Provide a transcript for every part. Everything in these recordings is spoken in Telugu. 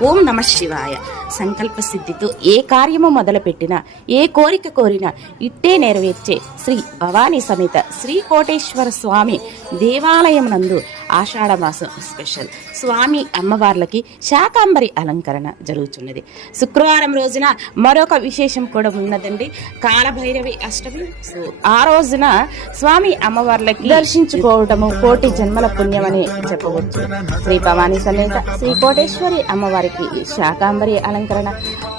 ఓం నమ శివాయ. సంకల్ప సిద్ధితో ఏ కార్యము మొదలుపెట్టినా ఏ కోరిక కోరినా ఇట్టే నెరవేర్చే శ్రీ భవానీ సమేత శ్రీ కోటేశ్వర స్వామి దేవాలయం నందు ఆషాఢమాసం స్పెషల్. స్వామి అమ్మవార్లకి శాకాంబరి అలంకరణ జరుగుతున్నది. శుక్రవారం రోజున మరొక విశేషం కూడా ఉన్నదండి. కాలభైరవి అష్టమి. ఆ రోజున స్వామి అమ్మవార్లకి దర్శించుకోవటము కోటి జన్మల పుణ్యమని చెప్పవచ్చు. శ్రీ భవానీ సమేత శ్రీ కోటేశ్వరి అమ్మవారికి శాకాంబరి అలంకరణ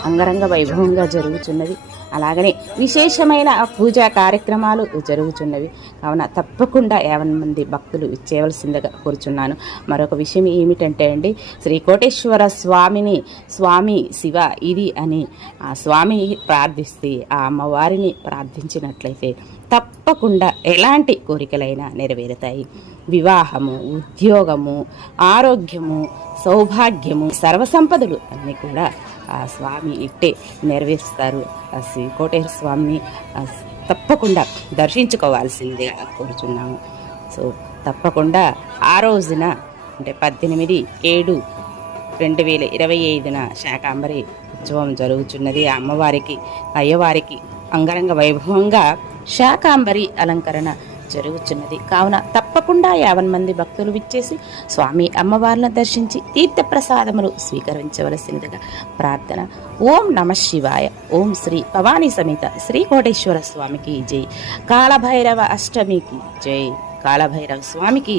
అంగరంగ వైభవంగా జరుగుతున్నది. అలాగనే విశేషమైన పూజా కార్యక్రమాలు జరుగుతున్నవి. కావున తప్పకుండా యావన్ మంది భక్తులు ఇచ్చేయవలసిందిగా కూర్చున్నాను. మరొక విషయం ఏమిటంటే అండి శ్రీకోటేశ్వర స్వామిని స్వామి శివ ఇది అని ఆ స్వామి ప్రార్థిస్తే ఆ అమ్మవారిని ప్రార్థించినట్లయితే తప్పకుండా ఎలాంటి కోరికలైనా నెరవేరుతాయి. వివాహము ఉద్యోగము ఆరోగ్యము సౌభాగ్యము సర్వసంపదలు అన్నీ కూడా ఆ స్వామి ఇట్టే నెరవేరుస్తారు. ఆ శ్రీకోటేశ్వర స్వామిని తప్పకుండా దర్శించుకోవాల్సిందే కోరుచున్నాము. సో తప్పకుండా ఆ రోజున అంటే పద్దెనిమిది ఏడు రెండు వేల ఇరవై ఐదున శాకాంబరి ఉత్సవం జరుగుతున్నది ఆ అమ్మవారికి అయ్యవారికి అంగరంగ వైభవంగా శాకాంబరి అలంకరణ జరుగుతున్నది కావున తప్పకుండా యావన్ మంది భక్తులు విచ్చేసి స్వామి అమ్మవార్లను దర్శించి తీర్థప్రసాదములు స్వీకరించవలసిందిగా ప్రార్థన. ఓం నమ శివాయ. ఓం శ్రీ భవానీ సమేత శ్రీ కోటేశ్వర స్వామికి జై. కాలభైరవ అష్టమికి జై. కాలభైరవ స్వామికి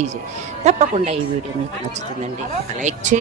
తప్పకుండా ఈ వీడియో మీకు నచ్చుతుందండి. ఒక లైక్ చేయండి.